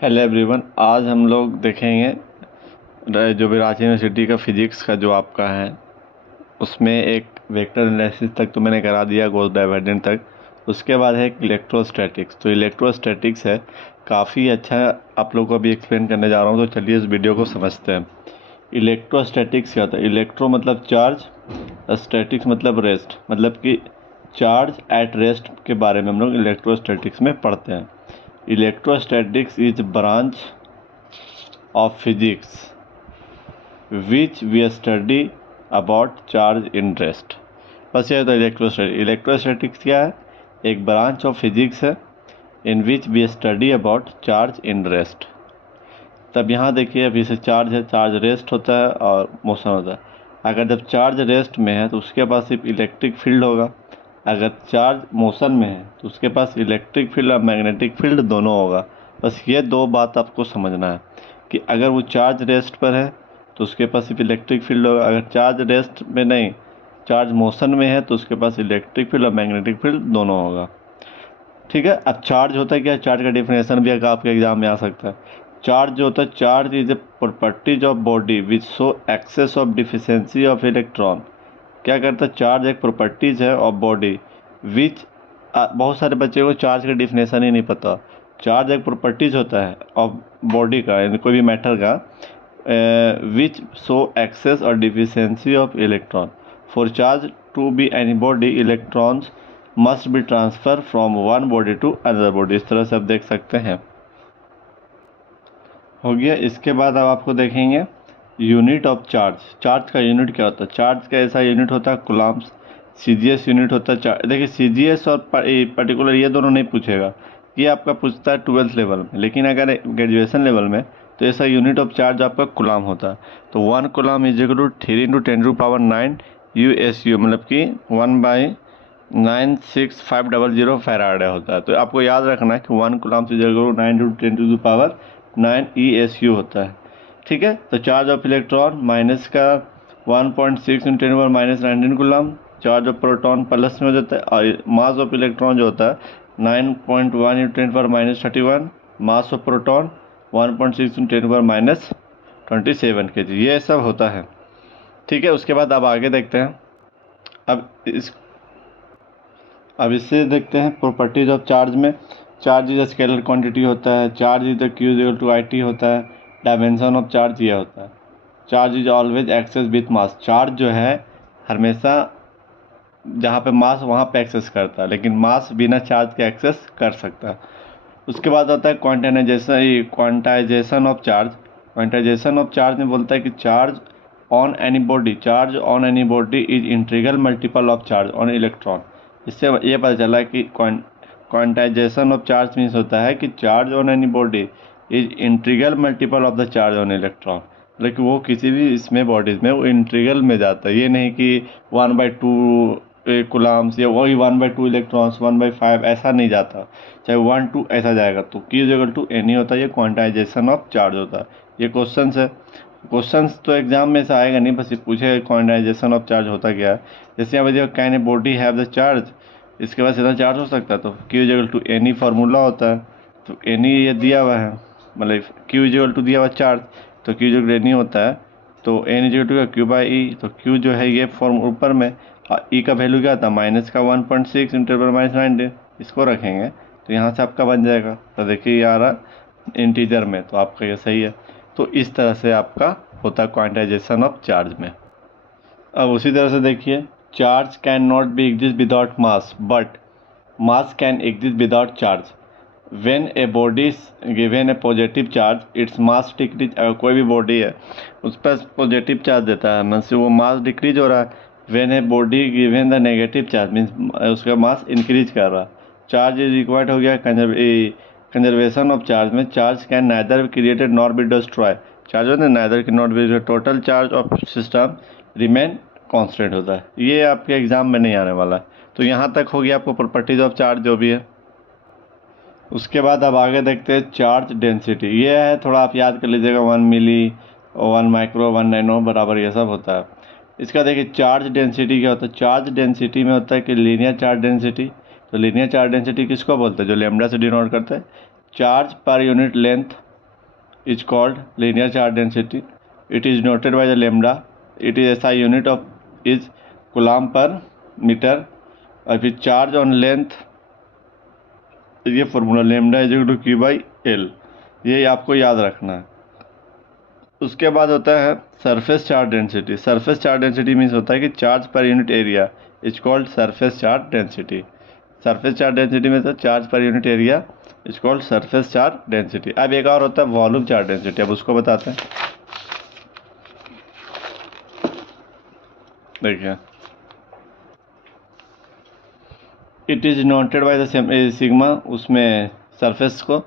Hello everyone, आज हम लोग देखेंगे जो भी रांची यूनिवर्सिटी का फिजिक्स का जो आपका है उसमें एक वेक्टर एनालिसिस तक तो मैंने करा दिया, गॉस डाइवर्जेंट तक। उसके बाद है इलेक्ट्रोस्टैटिक्स। तो इलेक्ट्रोस्टैटिक्स है काफ़ी अच्छा, आप लोगों को अभी एक्सप्लेन करने जा रहा हूँ। तो चलिए इस वीडियो को समझते हैं। इलेक्ट्रोस्टैटिक्स क्या होता है? इलेक्ट्रो मतलब चार्ज, स्टैटिक्स मतलब रेस्ट, मतलब कि चार्ज एट रेस्ट के बारे में हम लोग इलेक्ट्रोस्टैटिक्स में पढ़ते हैं। Electrostatics is branch of physics which we study about charge in rest। बस ये होता है इलेक्ट्रोस्टैटिक्स क्या है? एक ब्रांच ऑफ फिजिक्स है in which we study about charge in rest. तब यहाँ देखिए, अभी से चार्ज है, चार्ज रेस्ट होता है और मोशन होता है। अगर जब चार्ज रेस्ट में है तो उसके पास सिर्फ इलेक्ट्रिक फील्ड होगा। अगर चार्ज मोशन में है तो उसके पास इलेक्ट्रिक फील्ड और मैग्नेटिक फील्ड दोनों होगा। बस ये दो बात आपको समझना है कि अगर वो चार्ज रेस्ट पर है तो उसके पास सिर्फ इलेक्ट्रिक फील्ड होगा। अगर चार्ज रेस्ट में नहीं, चार्ज मोशन में है तो उसके पास इलेक्ट्रिक फील्ड और मैग्नेटिक फील्ड दोनों होगा। ठीक है। अब चार्ज होता है क्या? चार्ज का डिफिनेशन भी आपके एग्जाम में आ सकता है। चार्ज जो होता है, charge is a properties of body which show excess of deficiency of electron. क्या करता है? चार्ज एक प्रॉपर्टीज है ऑफ बॉडी विच, बहुत सारे बच्चे को चार्ज का डिफिनेशन ही नहीं पता। चार्ज एक प्रॉपर्टीज होता है ऑफ बॉडी का, यानी कोई भी मैटर का, विच शो एक्सेस और deficiency of electron. For charge to be any body, electrons must be transfer from one body to other body. इस तरह से आप देख सकते हैं। हो गया। इसके बाद अब आपको देखेंगे यूनिट ऑफ चार्ज। चार्ज का यूनिट क्या होता है? चार्ज का ऐसा यूनिट होता है कूलम्ब्स। सीजीएस यूनिट होता है चार्ज। देखिए, सीजीएस और पर्टिकुलर ये दोनों नहीं पूछेगा, ये आपका पूछता है 12th लेवल में। लेकिन अगर ग्रेजुएशन लेवल में तो ऐसा यूनिट ऑफ चार्ज आपका कूलम्ब होता है। तो 1 coulomb is equal to 3 × 10⁻⁹ USU, मतलब कि 1/96500 फैराड होता है। तो आपको याद रखना है कि 1 coulomb is equal to 9 × 10⁻9 ESU होता है। ठीक है। तो चार्ज ऑफ इलेक्ट्रॉन माइनस का 1.6 × 10⁻−19 coulomb, charge of proton plus में हो जाता है, और मास ऑफ इलेक्ट्रॉन जो होता है 9.1 × 10⁻31, मास ऑफ प्रोटॉन 1.6 × 10⁻27 kg। ये सब होता है। ठीक है। उसके बाद अब आगे देखते हैं। अब इससे देखते हैं प्रॉपर्टीज ऑफ चार्ज में। चार्ज इज स्केलर क्वांटिटी होता है। Charge is the Q equal to IT होता है। डायमेंशन ऑफ चार्ज ये होता है। Charge is always excess with mass. Charge जो है हमेशा जहाँ पे मास वहाँ पे एक्सेस करता है, लेकिन मास बिना चार्ज के एक्सेस कर सकता है। उसके बाद आता है quantization of charge. Quantization of charge में बोलता है कि charge on any body is integral multiple of charge on electron. इससे ये पता चला कि क्वांटाइजेशन ऑफ चार्ज मीन्स होता है कि charge on any body is integral multiple of the charge on electron. लेकिन वो किसी भी इसमें बॉडीज में वो इंटीग्रल में जाता है। ये नहीं कि 1/2 कूलम्ब्स या वही 1/2 इलेक्ट्रॉन्स 1/5 ऐसा नहीं जाता, चाहे 1 2 ऐसा जाएगा। तो Q इक्वल टू NE होता है। ये क्वांटाइजेशन ऑफ चार्ज होता है। ये क्वेश्चन है। क्वेश्चंस तो एग्जाम में से आएगा नहीं, बस ये पूछे क्वांटाइजेशन ऑफ चार्ज होता क्या है। जैसे यहाँ बताइए can a body have the charge, इसके बाद सीधा चार्ज हो सकता है। तो Q equal to NE formula होता है। तो NE ये दिया हुआ है, मतलब Q इक्वल टू दिया हुआ चार्ज, तो Q इक्वल टू NE होता है। तो N इक्वल टू Q/E। तो Q जो है ये फॉर्म ऊपर में, E का वैल्यू क्या था? माइनस का 1.6 × 10⁻19। इसको रखेंगे तो यहाँ से आपका बन जाएगा। तो देखिए ये आ रहा इंटीजर में, तो आपका ये सही है। तो इस तरह से आपका होता है क्वांटाइजेशन ऑफ चार्ज में। अब उसी तरह से देखिए, charge can not be exist without mass, but mass can exist without charge. When a body is given A positive charge its mass decrease. अगर कोई भी बॉडी है उस पर पॉजिटिव चार्ज देता है, मीन्स वो मास डिक्रीज हो रहा है। When a body given the negative charge means उसका मास इंक्रीज कर रहा है। चार्ज इज रिक्वायर्ड हो गया कंजर्वेशन ऑफ चार्ज में। Charge can neither created nor be destroy. Charge होता है neither can not be, total charge of system remain constant होता है। ये आपके एग्जाम में नहीं आने वाला है। तो यहाँ तक हो गया आपको प्रॉपर्टीज ऑफ चार्ज जो भी है। उसके बाद अब आगे देखते हैं चार्ज डेंसिटी। ये है, थोड़ा आप याद कर लीजिएगा, 1 मिली, 1 माइक्रो, 1 नैनो बराबर ये सब होता है। इसका देखिए चार्ज डेंसिटी क्या होता है। चार्ज डेंसिटी में होता है कि लीनियर चार्ज डेंसिटी। तो लीनियर चार्ज डेंसिटी किसको बोलते हैं? जो लैम्डा से डिनोट करते हैं। Charge per unit length is called linear charge density. It is noted by the lambda. It is SI unit of is coulomb per meter. और फिर चार्ज ऑन लेंथ, ये formula lambda is equal to Q by L, ये आपको याद रखना है। उसके बाद होता है surface charge density. Surface charge density means होता है कि charge per unit area is called surface charge density. Surface charge density में से charge per unit area is called surface charge density. अब एक और होता है वॉल्यूम चार्ज डेंसिटी, अब उसको बताते हैं। देखिए, it is noted by the sigma, उसमें सरफेस को,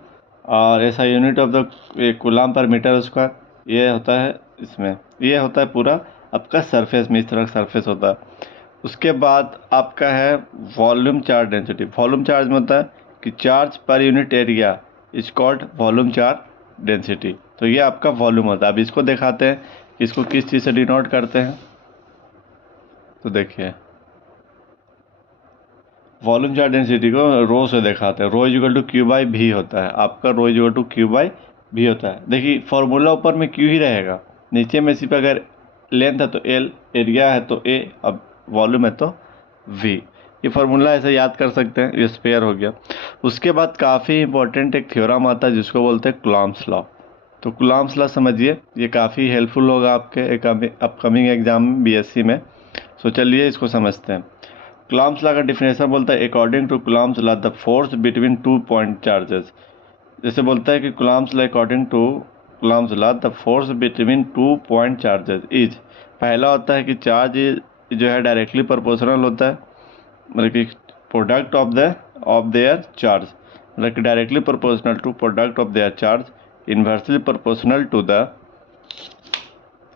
और ऐसा unit of the coulomb per metre square, ये होता है इसमें, ये होता है पूरा आपका सरफेस में, इस तरह का सरफेस होता है। उसके बाद आपका है volume charge density. Volume charge में होता है कि charge per unit area is called volume charge density. तो ये आपका वॉल्यूम होता है। अब इसको दिखाते हैं कि इसको किस चीज़ से डिनोट करते हैं। तो देखिए, वॉल्यूम चार्ज डेंसिटी को रो से दिखाते हैं। Rho is equal to Q by भी होता है, आपका rho is equal to Q by भी होता है। देखिए, फॉर्मूला ऊपर में क्यू ही रहेगा, नीचे में सिर्फ अगर लेंथ है तो एल, एरिया है तो ए, अब वॉल्यूम है तो वी। ये फार्मूला ऐसे याद कर सकते हैं, ये स्पेयर हो गया। उसके बाद काफ़ी इंपॉर्टेंट एक थ्योरम आता है जिसको बोलते हैं कूलॉम्स लॉ। तो कूलॉम्स लॉ समझिए, ये काफ़ी हेल्पफुल होगा आपके अपकमिंग एग्जाम में बीएससी में। सो चलिए इसको समझते हैं। कूलॉम्स लॉ का डिफिनेशन बोलता है according to Coulomb's law the force between 2 point charges. जैसे बोलता है कि Coulomb's law according to Coulomb's law the force between 2 point charges is, पहला होता है कि चार्ज जो है डायरेक्टली प्रोपोर्शनल होता है, मतलब कि प्रोडक्ट ऑफ देयर चार्ज, मतलब कि directly proportional to product of their charge, inversely proportional to the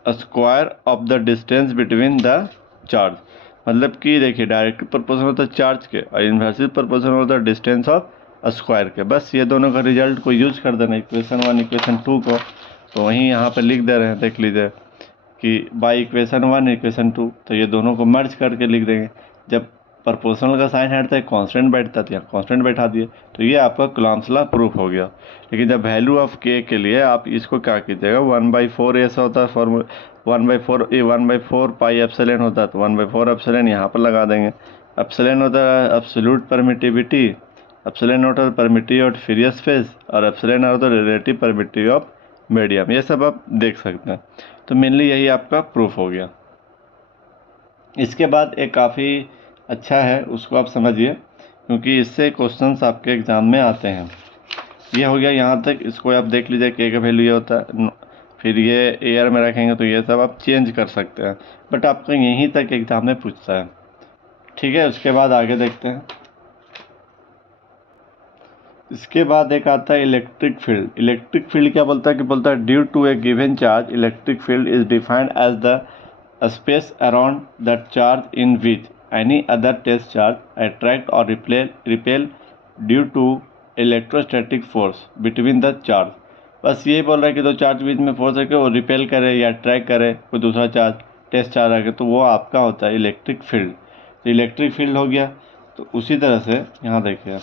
square of the distance between the charge. मतलब कि देखिए, डायरेक्टली प्रोपोर्शनल होता है चार्ज के और इन्वर्सली प्रोपोर्शनल होता है डिस्टेंस ऑफ स्क्वायर के। बस ये दोनों का रिजल्ट को यूज कर देना, इक्वेशन 1 इक्वेशन 2 को, तो वहीं यहाँ पर लिख दे रहे हैं, देख लीजिए कि बाई इक्वेशन 1 इक्वेशन 2, तो ये दोनों को मर्ज करके लिख देंगे। जब प्रोपोर्शनल का साइन हटता है कांस्टेंट बैठता था, यहाँ कांस्टेंट बैठा दिए, तो ये आपका कूलॉम्स लॉ प्रूफ हो गया। लेकिन जब वैल्यू ऑफ के के लिए आप इसको क्या कीजिएगा, 1/4 ऐसा होता है फॉर्मूला, 1/4 पाई एप्सिलॉन होता है, तो 1/4 एप्सिलॉन यहाँ पर लगा देंगे। एप्सिलॉन होता है एब्सोल्यूट परमिटिविटी, एप्सिलॉन होता है परमिटिविटी ऑफ फ्री स्पेस, और एप्सिलॉन होता है रिलेटिव परमिटिविटी ऑफ मीडियम। ये सब आप देख सकते हैं। तो मेनली यही आपका प्रूफ हो गया। इसके बाद एक काफ़ी अच्छा है, उसको आप समझिए, क्योंकि इससे क्वेश्चंस आपके एग्ज़ाम में आते हैं। ये हो गया यहाँ तक, इसको आप देख लीजिए के का वैल्यू ये होता है, फिर ये एयर में रखेंगे तो ये सब आप चेंज कर सकते हैं, बट आपको यहीं तक एग्ज़ाम में पूछता है। ठीक है, उसके बाद आगे देखते हैं। इसके बाद एक आता है इलेक्ट्रिक फील्ड। इलेक्ट्रिक फील्ड क्या बोलता है कि बोलता है due to a given charge electric field is defined as the space around that charge in which any other test charge attract और repel due to electrostatic force between the charge. बस ये बोल रहा है कि दो चार्ज बीच में force है कि वो रिपेल करे या अट्रैक्ट करे कोई दूसरा चार्ज, टेस्ट चार्ज आके, तो वो आपका होता है इलेक्ट्रिक फील्ड। तो इलेक्ट्रिक फील्ड हो गया। तो उसी तरह से यहाँ देखिए,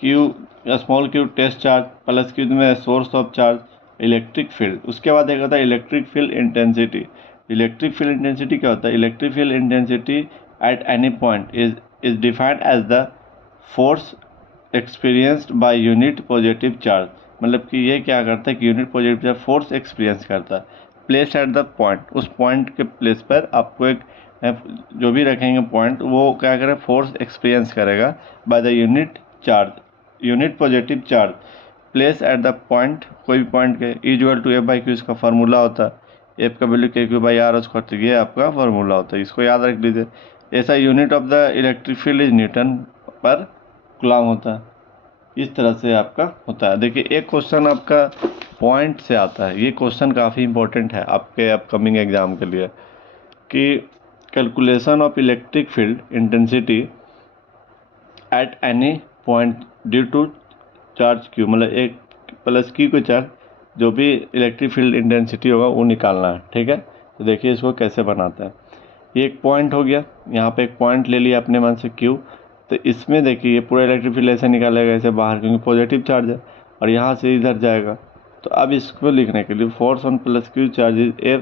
Q small Q test charge plus Q में source of charge, electric field. उसके बाद एक होता है electric field intensity. Electric field intensity क्या होता है? Electric field intensity at any point is defined as the force experienced by unit positive charge. मतलब कि ये क्या करता है कि unit positive charge force experience करता है, प्लेस एट द पॉइंट, उस पॉइंट के प्लेस पर आपको एक जो भी रखेंगे पॉइंट, वो क्या करेगा, फोर्स एक्सपीरियंस करेगा by the unit charge, unit positive charge place at the point, कोई भी पॉइंट के, equal to F by Q इसका फार्मूला होता है, एफ का वैल्यू के क्यू बाई आर स्क्वायर, ये आपका फार्मूला होता है, इसको याद रख लीजिए। ऐसा unit of the electric field is Newton पर कूलम होता है। इस तरह से आपका होता है। देखिए, एक क्वेश्चन आपका पॉइंट से आता है, ये क्वेश्चन काफ़ी इंपॉर्टेंट है आपके अपकमिंग एग्जाम के लिए, कि calculation of electric field intensity at any point due to charge Q, मतलब एक प्लस क्यू को चार्ज, जो भी इलेक्ट्रिक फील्ड इंटेंसिटी होगा वो निकालना है। ठीक है, तो देखिए इसको कैसे बनाते हैं। ये एक पॉइंट हो गया, यहाँ पे एक पॉइंट ले लिया अपने मन से क्यू, तो इसमें देखिए ये पूरा इलेक्ट्रिक फील्ड ऐसे निकालेगा, ऐसे बाहर, क्योंकि पॉजिटिव चार्ज है, और यहाँ से इधर जाएगा, तो अब इसको लिखने के लिए force on plus Q charge is F.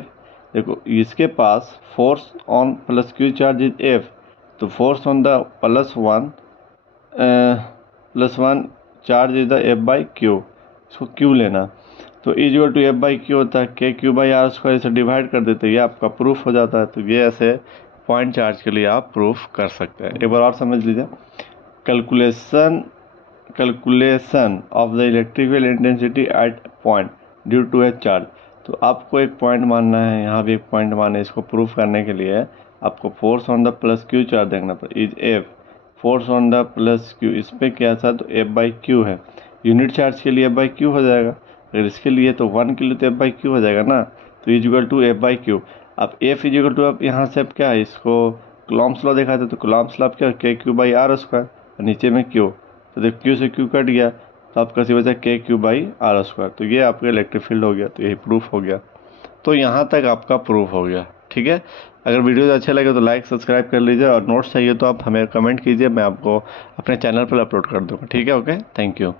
देखो इसके पास force on plus Q charge is F, तो force on the +1 charge is the F by Q, इसको क्यू लेना। तो equal to F by Q होता है के क्यू बाई आर स्क्वायर, इसे डिवाइड कर देते हैं, ये आपका प्रूफ हो जाता है। तो ये ऐसे पॉइंट चार्ज के लिए आप प्रूफ कर सकते हैं। एक बार और समझ लीजिए, calculation of the electrical intensity at point due to a charge. तो आपको एक पॉइंट मानना है, यहाँ भी एक पॉइंट मानना है। इसको प्रूफ करने के लिए आपको force on the plus Q charge देखना पड़ेगा, is F force on the plus Q. इस पर क्या था, तो एफ बाई क्यू है, यूनिट चार्ज के लिए एफ बाई क्यू हो जाएगा। अगर इसके लिए तो 1 के लिए तो एफ बाई क्यू हो जाएगा ना, तो equal to F by Q. अब एफ इक्वल टू, अब यहाँ से अब क्या है, इसको कूलॉम्स लॉ देखा था, तो कूलॉम्स लॉ क्या, के क्यू बाई आर स्क्वायर, नीचे में क्यू, तो देख क्यू से क्यू कट गया, तो आपका सी बचा के क्यू बाई आर स्क्वायर। तो ये आपका इलेक्ट्रिक फील्ड हो गया, तो यही प्रूफ हो गया। तो यहाँ तक आपका प्रूफ हो गया, ठीक है। अगर वीडियो अच्छे लगे तो लाइक सब्सक्राइब कर लीजिए, और नोट्स चाहिए तो आप हमें कमेंट कीजिए, मैं आपको अपने चैनल पर अपलोड कर दूँगा, ठीक है। Okay, thank you.